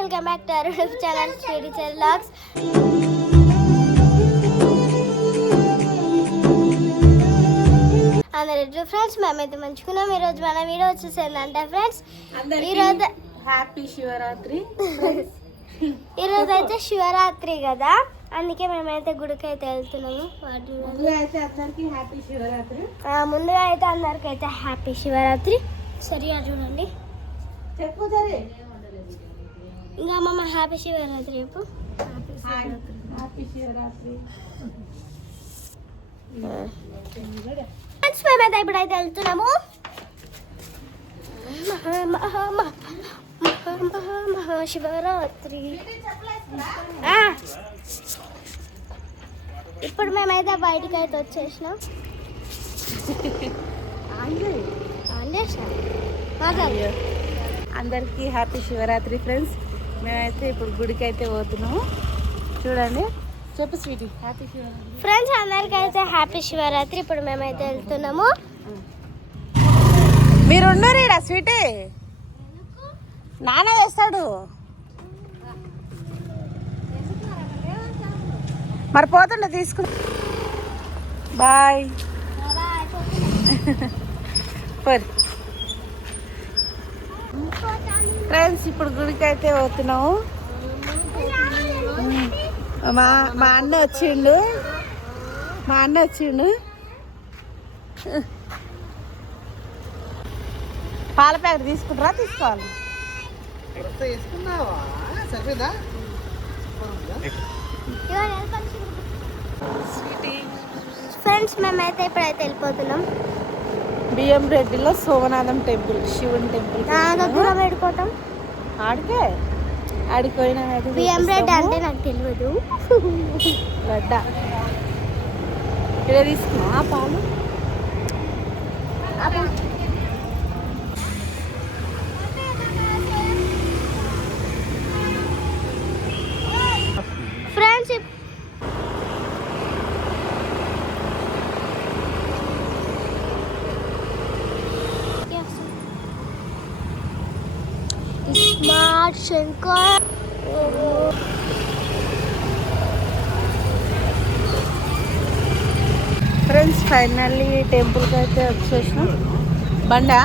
Welcome back to our channel story logs అందరు friends? మేమైతే మంచుకున్నాం ఈరోజు మన వీడియో వచ్చేసి ఏంటంటే ఫ్రెండ్స్ ఈరోజు హ్యాపీ శివరాత్రి. ఈరోజు అయితే శివరాత్రి కదా. అందుకే మేమైతే గుడికి అయితే వెళ్తున్నాము. ముందుగా అయితే ముందుగా అందరికైతే హ్యాపీ శివరాత్రి. సరిగా చూడండి. చెప్పు సరే. ఇంకా అమ్మమ్మ హ్యాపీ శివరాత్రి చెప్పు. హ్యాపీ శివరాత్రి. ఫ్రెండ్స్ మేమైతే ఇప్పుడైతే వెళ్తున్నాము. మహా మహా మహా మహా మహా మహా శివరాత్రి. ఆ. ఇప్పుడు మేమైతే బయటికి అయితే వచ్చేసినాం. అందరికి హ్యాపీ శివరాత్రి ఫ్రెండ్స్ మేమైతే ఇప్పుడు గుడికి అయితే పోతున్నాము చూడండి. చెప్పు స్వీటీ హ్యాపీ శివరాత్రి. ఫ్రెండ్స్ అందరికైతే హ్యాపీ శివరాత్రి. ఇప్పుడు మేమైతే వెళ్తున్నాము. మీరు ఉండరు ఈడ స్వీటీ? నాన్న చేస్తాడు. మరి పోతుండే తీసుకు. బాయ్. పోరు ఫ్రెండ్స్ ఇప్పుడు గుడికి అయితే పోతున్నాము మా మా అన్న వచ్చిండు. మా అన్న వచ్చిండు. పాల ప్యాకెట్ తీసుకుంటారా తీసుకోవాలి? ఫ్రెండ్స్ మేమైతే ఇప్పుడైతే వెళ్ళిపోతున్నాం. బియ్యం రెడ్డిలో సోమనాథం టెంపుల్ శివుని టెంపుల్ చాలా దూరం వెళ్ళిపోతాం. ఆడికే? ఆడికి పోయినా అయితే బియ్యం చూపిస్తాము. అంటే నాకు తెలియదు గడ్డ ఇక్కడ తీసుకున్నా పాలు? మా శంకర్ ఫ్రెండ్స్ ఫైనల్లీ టెంపుల్కి అయితే వచ్చేసినాం. బండా?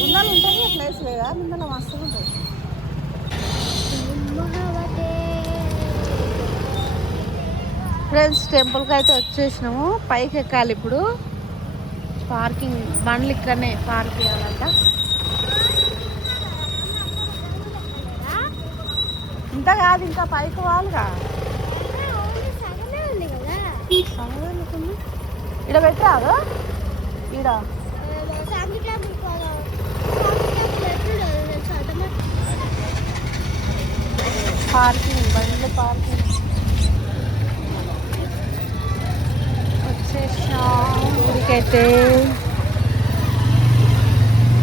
ముందర ఉంటుంది ప్లేస్ లేదా? ముందర మస్తు ఉంటుంది. ఫ్రెండ్స్ టెంపుల్కి అయితే వచ్చేసినాము. పైకి ఎక్కాలి ఇప్పుడు. పార్కింగ్ బండ్లు ఇక్కడనే పార్క్ చేయాలంట. ఇంత కాదు ఇంకా పైకి వాళ్ళుగా ఇడ పెట్టరాదు ఈడ. పార్కింగ్ బండ్లు పార్కింగ్. వచ్చేసాం ఊరికైతే.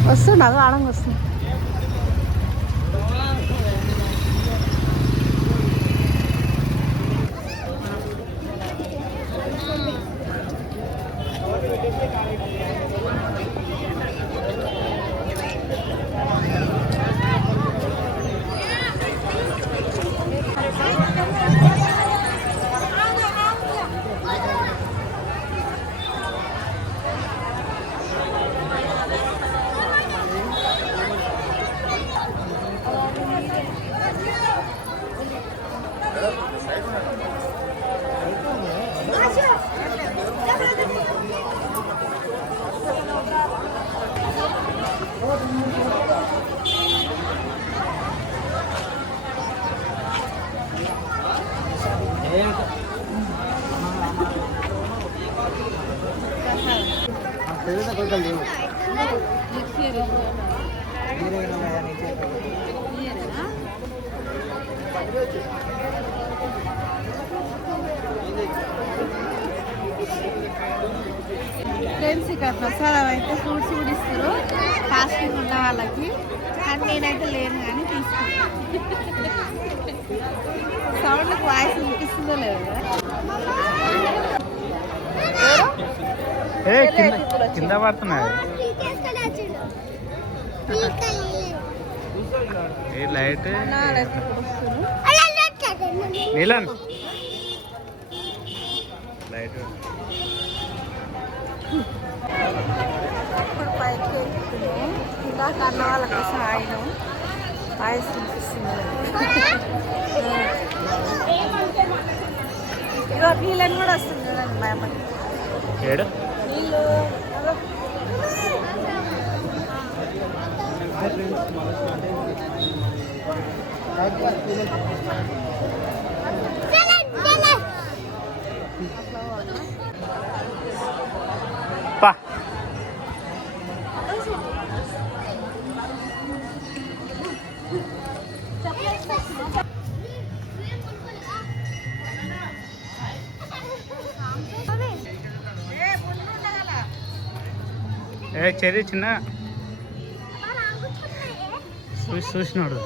వస్తుండ ఆడంగా వస్తుంది ఫ్రెండ్స్ ఇక్కడ ప్రసాదం అయితే ఫ్రూట్స్ కూడా ఇస్తారు. ఫాస్టింగ్ ఉన్న వాళ్ళకి. కానీ నేనైతే లేను కానీ తీసుకున్నాను సౌండ్ వాయిస్ వినిపిస్తుందో లేదో కింద. పడుతున్నాయి ఏ లైట్. నీలన్ లైట్. ఇప్పుడు పైకి ఎక్కుతున్నాం. ఇందాక అన్న వాళ్ళ కోసం ఆగినాం. పాయసం తినిపిస్తున్నారు. ఇగో నీళ్ళని కూడా వస్తుంది చూడండి మా అమ్మకి నీళ్ళు. అగో. పా. ఏ చెర్రీ చిన్న. చూసి చూసినాడు.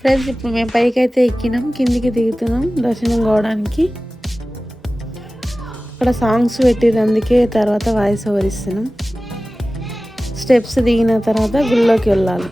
ఫ్రెండ్స్ ఇప్పుడు మేము పైకి అయితే ఎక్కినాం కిందికి దిగుతున్నాం దర్శనం కావడానికి. అక్కడ సాంగ్స్ పెట్టిరు అందుకే తర్వాత వాయిస్ ఓవర్ ఇస్తున్నాం. స్టెప్స్ దిగిన తర్వాత గుళ్ళోకి వెళ్ళాలి.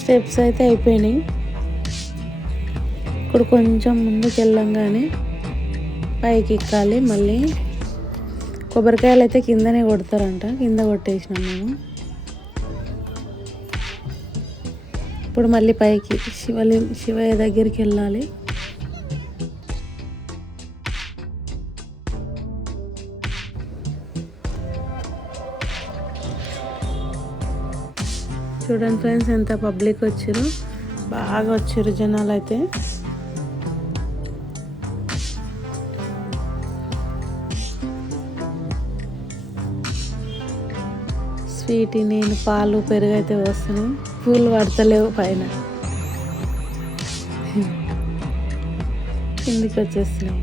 స్టెప్స్ అయితే అయిపోయినాయి. ఇప్పుడు కొంచెం ముందుకు వెళ్ళంగానే పైకి ఎక్కాలి. మళ్ళీ కొబ్బరికాయలు అయితే కిందనే కొడతారంట. కింద కొట్టేసినాం మేము. ఇప్పుడు మళ్ళీ పైకి శివలి శివయ్య దగ్గరికి వెళ్ళాలి. చూడండి ఫ్రెండ్స్ ఎంత పబ్లిక్ వచ్చారు. బాగా వచ్చారు జనాలు అయితే స్వీట్ నేను పాలు పెరుగు అయితే వస్తున్నాను పూలు పడతలేవు పైన. కిందికి వచ్చేస్తున్నాం.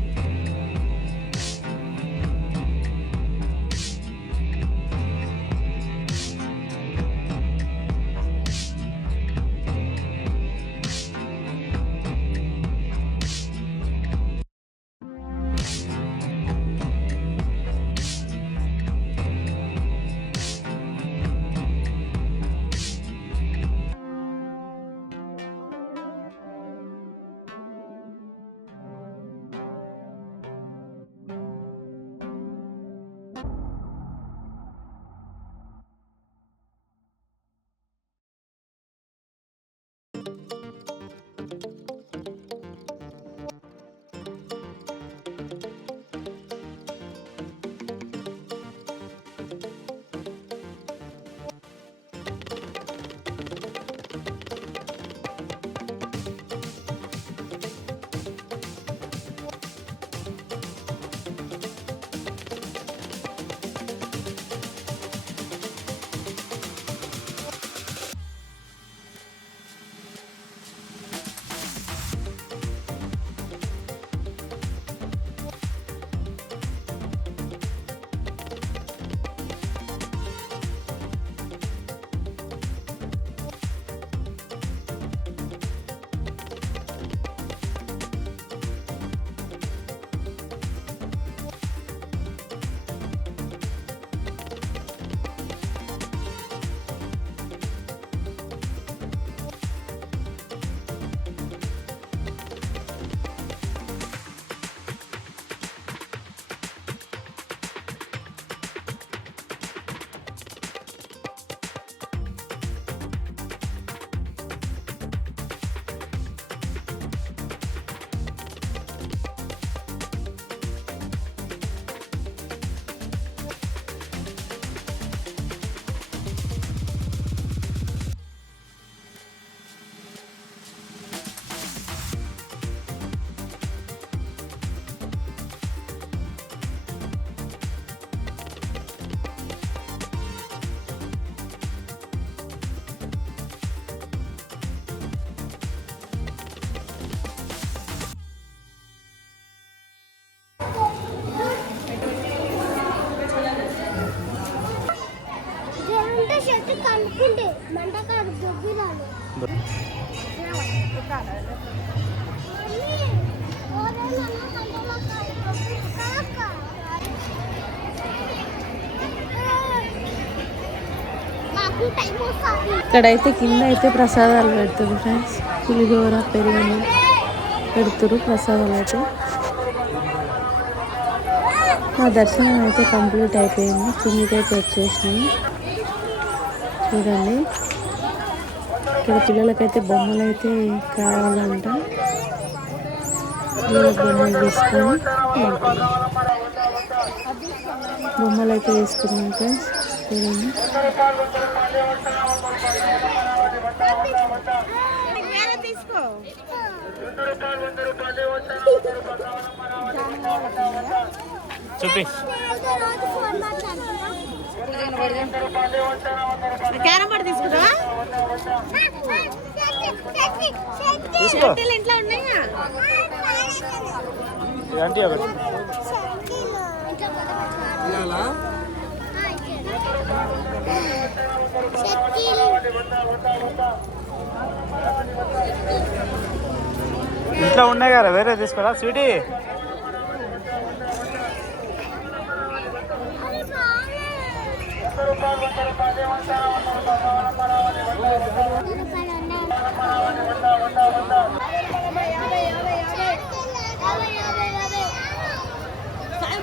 ఇక్కడైతే కింద అయితే ప్రసాదాలు పెడుతుంది ఫ్రెండ్స్ పులిహోర పెరుగు పెడుతురు ప్రసాదాలు అయితే మా దర్శనం అయితే కంప్లీట్ అయిపోయింది. కిందికైతే వచ్చేసాము వచ్చేసినాము. చూడండి. ఇక్కడ పిల్లలకైతే బొమ్మలు అయితే కావాలంట బొమ్మలు తీసుకొని బొమ్మలు అయితే తీసుకున్నాం ఫ్రెండ్స్ చూడండి చూపి. క్యారమ్ బోర్డు ఇంట్లో ఉన్నాయా? ఒకటి. ఇంట్లో ఉన్నాయి కదా వేరే తీసుకురా? స్వీటీ? సాయం